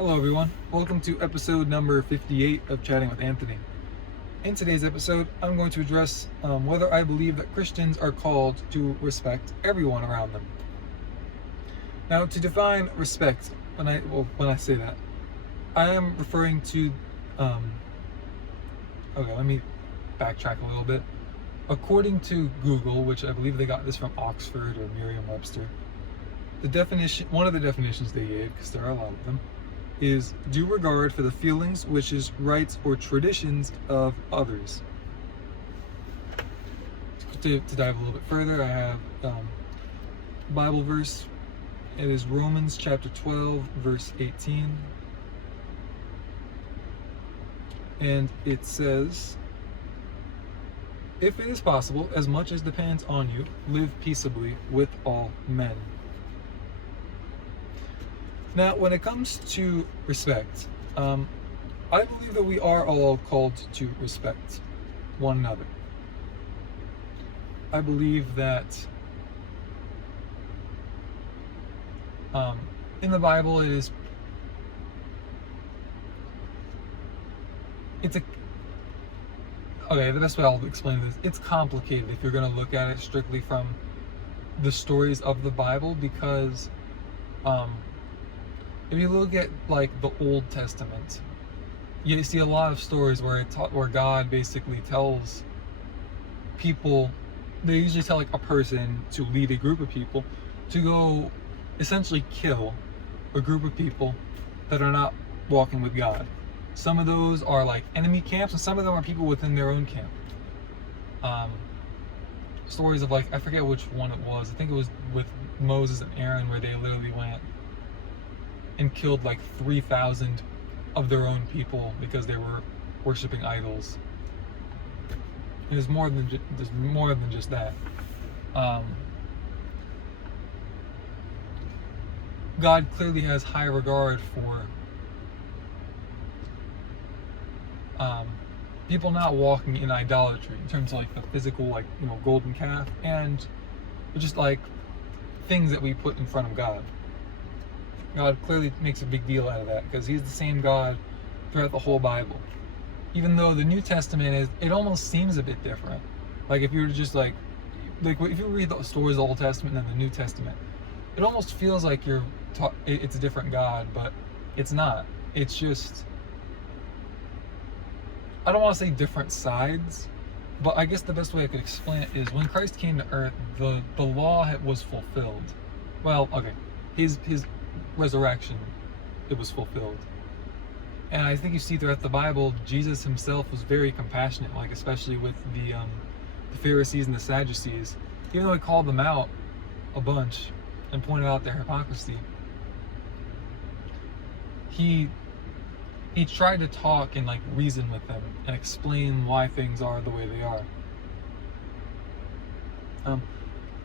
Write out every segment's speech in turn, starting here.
Hello everyone, welcome to episode number 58 of Chatting with Anthony. In today's episode, I'm going to address whether I believe that Christians are called to respect everyone around them. Now, to define respect, when I say that, I am referring to, let me backtrack a little bit. According to Google, which I believe they got this from Oxford or Merriam-Webster, one of the definitions they gave, because there are a lot of them, is due regard for the feelings, wishes, rights, or traditions of others. To dive a little bit further, I have Bible verse. It is Romans chapter 12, verse 18. And it says, "If it is possible, as much as depends on you, live peaceably with all men." Now, when it comes to respect, I believe that we are all called to respect one another. I believe that in the Bible the best way I'll explain this, it's complicated if you're going to look at it strictly from the stories of the Bible, because if you look at like the Old Testament, you see a lot of stories where where God basically tells people, they usually tell like a person to lead a group of people to go essentially kill a group of people that are not walking with God. Some of those are like enemy camps, and some of them are people within their own camp. Stories of like, I forget which one it was. I think it was with Moses and Aaron, where they literally went and killed like 3,000 of their own people because they were worshiping idols. And there's more than just that. God clearly has high regard for people not walking in idolatry, in terms of like the physical, like, golden calf, and just like things that we put in front of God. God clearly makes a big deal out of that, because he's the same God throughout the whole Bible. Even though the New Testament it almost seems a bit different. Like if you were just like if you read the stories of the Old Testament and then the New Testament, it almost feels like it's a different God, but it's not. It's just, I don't want to say different sides, but I guess the best way I could explain it is when Christ came to earth, the law was fulfilled. Well, okay, his resurrection, it was fulfilled. And I think you see throughout the Bible, Jesus himself was very compassionate, like especially with the Pharisees and the Sadducees. Even though he called them out a bunch and pointed out their hypocrisy, he tried to talk and like reason with them and explain why things are the way they are.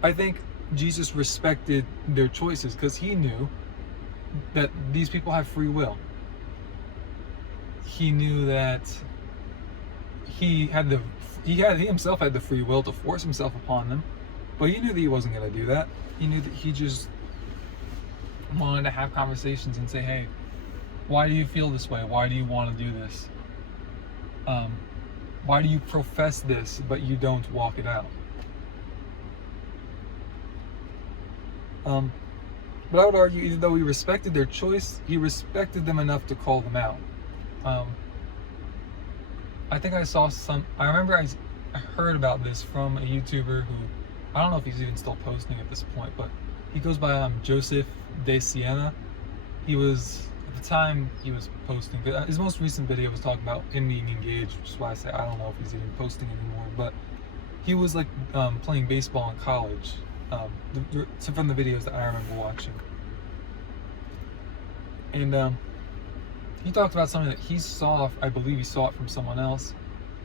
I think Jesus respected their choices because he knew that these people have free will. He knew that he himself had the free will to force himself upon them, but he knew that he wasn't going to do that. He knew that he just wanted to have conversations and say, hey, why do you feel this way? Why do you want to do this? Why do you profess this but you don't walk it out? But I would argue, even though he respected their choice, he respected them enough to call them out. I think I remember I heard about this from a YouTuber who, I don't know if he's even still posting at this point, but he goes by Joseph De Siena. He was, at the time he was posting, his most recent video was talking about him being engaged, which is why I say I don't know if he's even posting anymore, but he was like playing baseball in college, from the videos that I remember watching. And he talked about something that he saw, I believe he saw it from someone else,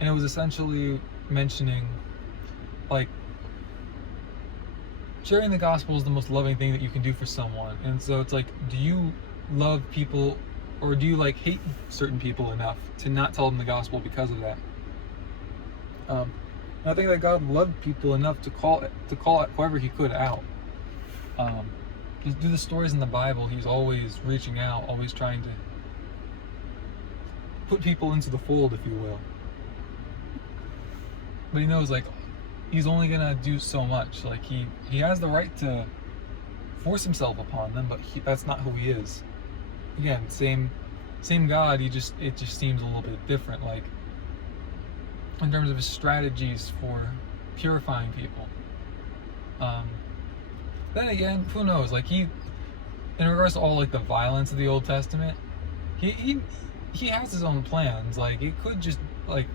and it was essentially mentioning, like, sharing the gospel is the most loving thing that you can do for someone. And so it's like, do you love people, or do you like hate certain people enough to not tell them the gospel because of that? And I think that God loved people enough to call it whoever he could out. Just through the stories in the Bible, he's always reaching out, always trying to put people into the fold, if you will. But he knows, like, he's only gonna do so much. Like, he has the right to force himself upon them, but that's not who he is. Again, same God. It just seems a little bit different. Like, in terms of his strategies for purifying people. Then again, who knows? Like, in regards to all like the violence of the Old Testament, he has his own plans. Like, it could just, like,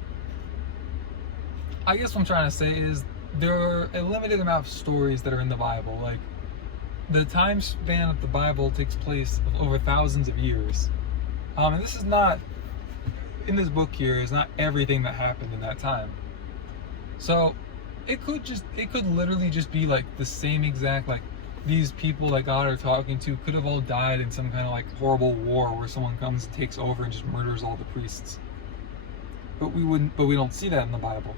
I guess what I'm trying to say is there are a limited amount of stories that are in the Bible. Like, the time span of the Bible takes place over thousands of years, and this is not, in this book here, is not everything that happened in that time. So it could literally just be like the same exact, like, these people that God are talking to could have all died in some kind of like horrible war where someone comes and takes over and just murders all the priests. But we don't see that in the Bible.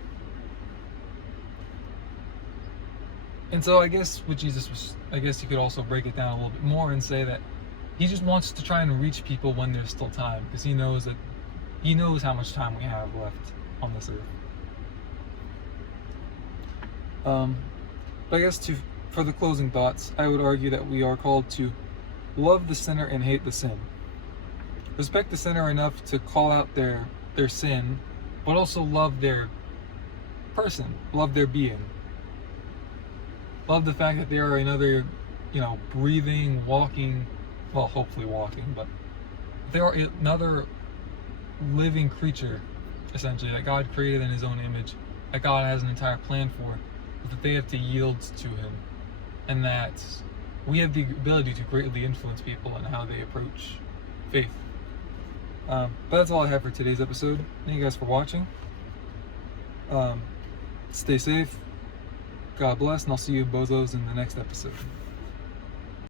And so I guess with Jesus was, I guess you could also break it down a little bit more and say that he just wants to try and reach people when there's still time, because he knows how much time we have left on this earth. But I guess for the closing thoughts, I would argue that we are called to love the sinner and hate the sin. Respect the sinner enough to call out their sin, but also love their person, love their being. Love the fact that they are another, breathing, walking, well, hopefully walking, but they are another living creature, essentially, that God created in his own image, that God has an entire plan for, but that they have to yield to him, and that we have the ability to greatly influence people in how they approach faith. But that's all I have for today's episode. Thank you guys for watching. Stay safe. God bless, and I'll see you bozos in the next episode.